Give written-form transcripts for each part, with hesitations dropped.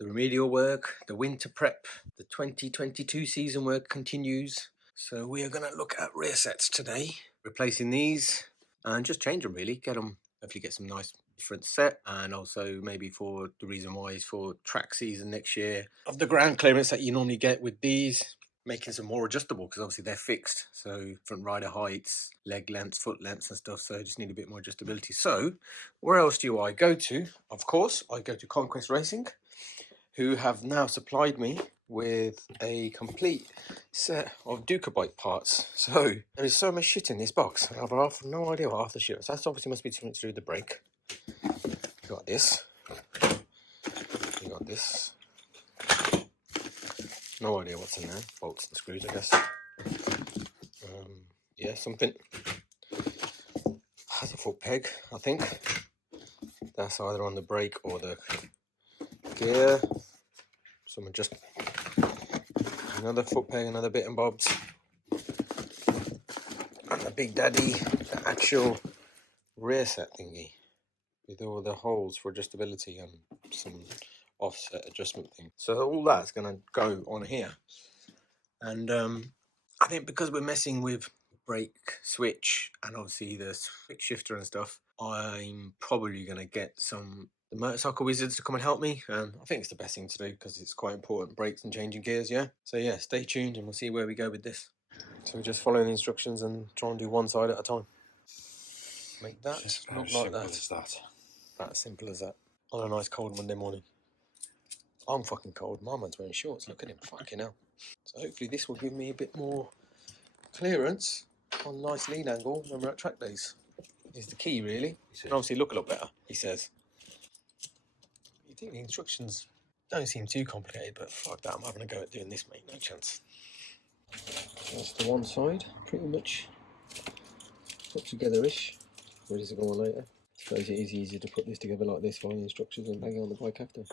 The remedial work, the winter prep, the 2022 season work continues. So we are going to look at rear sets today, replacing these and just change them really, hopefully get some nice different set, and also maybe for the reason why is for track season next year of the ground clearance that you normally get with these, making some more adjustable because obviously they're fixed. So front rider heights, leg lengths, foot lengths and stuff. So just need a bit more adjustability. So where else do I go to? Of course, I go to Conquest Racing, who have now supplied me with a complete set of DucaBike parts. So there is so much shit in this box. I have no idea what half the shit is. That obviously must be something to do with the brake. You got this. You got this. No idea what's in there. Bolts and screws, I guess. Yeah, something. Has a foot peg, I think. That's either on the brake or the gear. Someone just another foot peg, another bit and bobs, and the big daddy, the actual rear set thingy with all the holes for adjustability and some offset adjustment thing. So all that's going to go on here, and I think because we're messing with brake switch and obviously the switch shifter and stuff, I'm probably going to get the motorcycle wizards to come and help me. I think it's the best thing to do because it's quite important, brakes and changing gears, yeah? So yeah, stay tuned and we'll see where we go with this. So we just follow the instructions and try and do one side at a time. Make that look like that. As that. That simple as that. On a nice cold Monday morning. I'm fucking cold. My man's wearing shorts. Look at him. Fucking hell. So hopefully this will give me a bit more clearance on nice lead angle when we're at track days. Is the key really. And obviously look a lot better, he says. You think the instructions don't seem too complicated, but fuck that, I'm having a go at doing this, mate. No chance. That's the one side, pretty much put together-ish. Ready to go on later. I suppose it is easier to put this together like this, follow the instructions and bang it on the bike after.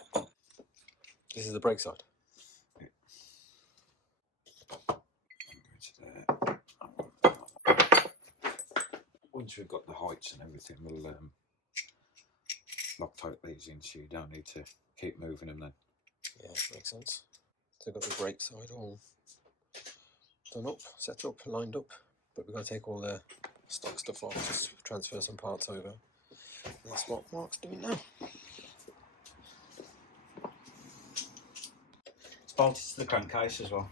This is the brake side. Once we've got the heights and everything, we'll Loctite these in so you don't need to keep moving them then. Yeah, makes sense. So I've got the brake side all done up, set up, lined up, but we're going to take all the stock stuff off, just transfer some parts over. And that's what Mark's doing now. It's bolted to the crankcase as well.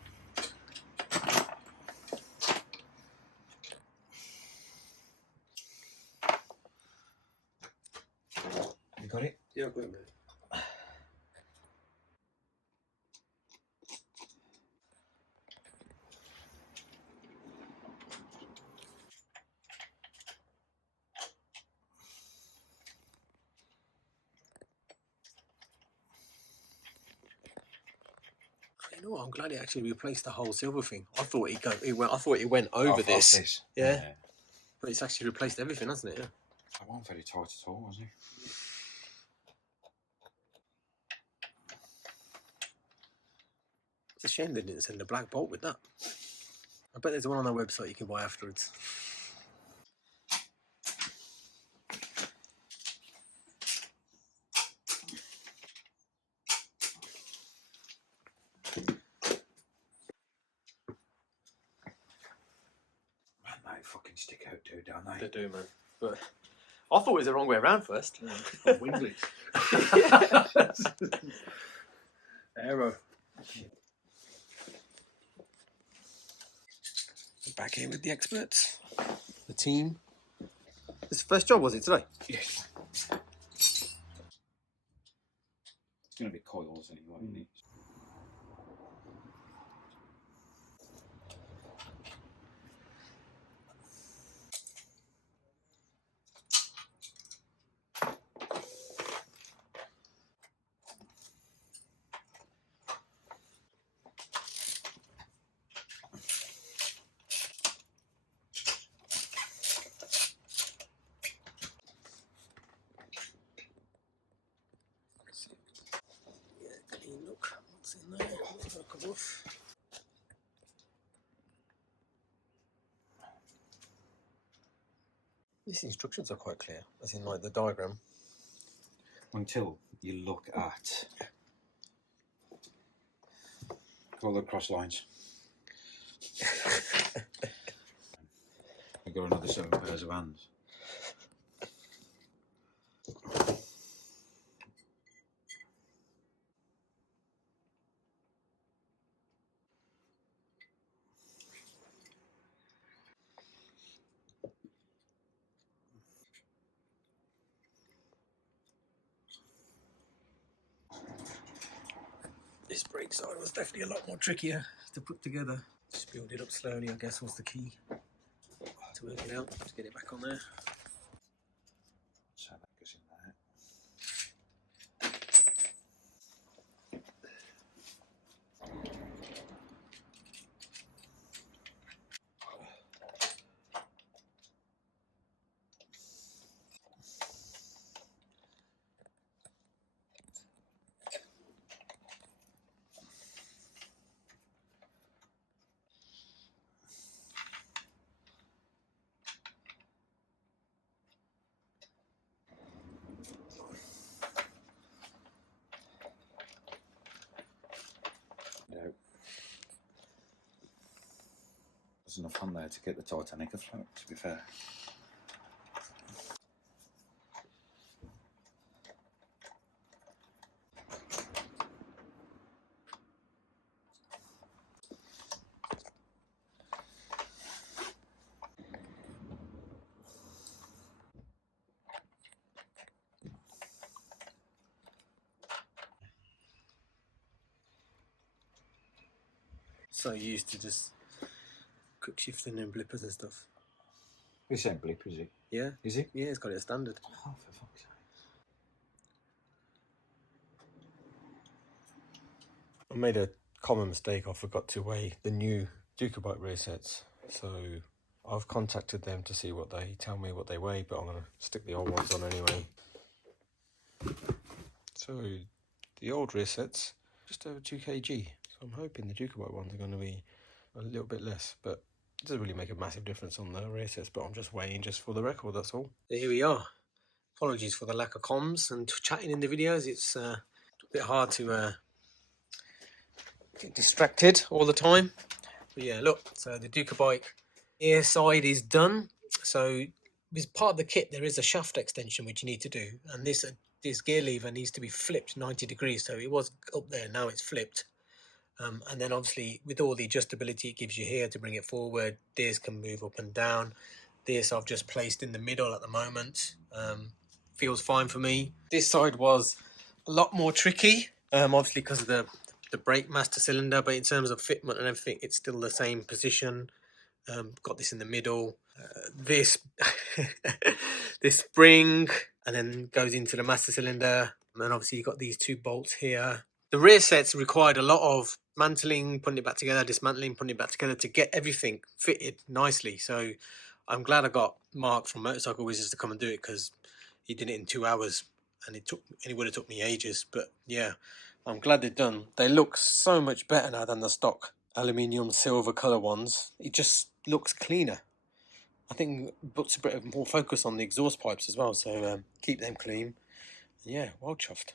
You got it? Yeah, I've got it, mate. You know what? I'm glad he actually replaced the whole silver thing. I thought it went over this. Yeah. But it's actually replaced everything, hasn't it? Yeah. I wasn't very tight at all, was he? It's a shame they didn't send a black bolt with that. I bet there's one on their website you can buy afterwards. Man, they fucking stick out too, don't they? They do, man. But I thought it was the wrong way around first. Winglets. Aero. Back here with the experts, the team. This is the first job, was it, today? Yes. It's going to be coils anyway, isn't it? Clean look. What's in there? What's going to come off? These instructions are quite clear, as in like the diagram. Until you look at Call the cross lines. I got another 7 pairs of hands. This brake side was definitely a lot more trickier to put together. Just build it up slowly, I guess, was the key to work it out. Just get it back on there. So that goes in there. No. There's enough on there to get the Titanic afloat, to be fair. So used to just quick shifting and blippers and stuff. This ain't blip, is it? Yeah? Is it? Yeah, it's got it as standard. Oh, for fuck's sake. I made a common mistake. I forgot to weigh the new DucaBike RearSets. So I've contacted them to see what they tell me what they weigh, but I'm going to stick the old ones on anyway. So the old RearSets, just over 2 kg. So I'm hoping the DucaBike ones are going to be a little bit less, but it doesn't really make a massive difference on the RearSets, but I'm just weighing just for the record, that's all. Here we are. Apologies for the lack of comms and chatting in the videos. It's a bit hard to get distracted all the time. But yeah, look, so the DucaBike ear side is done. So as part of the kit, there is a shaft extension which you need to do, and this gear lever needs to be flipped 90 degrees. So it was up there, now it's flipped. And then obviously with all the adjustability it gives you here to bring it forward, this can move up and down. This I've just placed in the middle at the moment. Feels fine for me. This side was a lot more tricky, obviously because of the brake master cylinder, but in terms of fitment and everything, it's still the same position. Got this in the middle. This this spring, and then goes into the master cylinder, and obviously you've got these 2 bolts here. The rear sets required a lot of mantling, putting it back together, dismantling, putting it back together to get everything fitted nicely. So I'm glad I got Mark from Motorcycle Wizards to come and do it, because he did it in 2 hours, and it would have took me ages. But yeah, I'm glad they're done. They look so much better now than the stock aluminium silver colour ones. It just looks cleaner. I think it puts a bit of more focus on the exhaust pipes as well, so keep them clean. Yeah, well chuffed.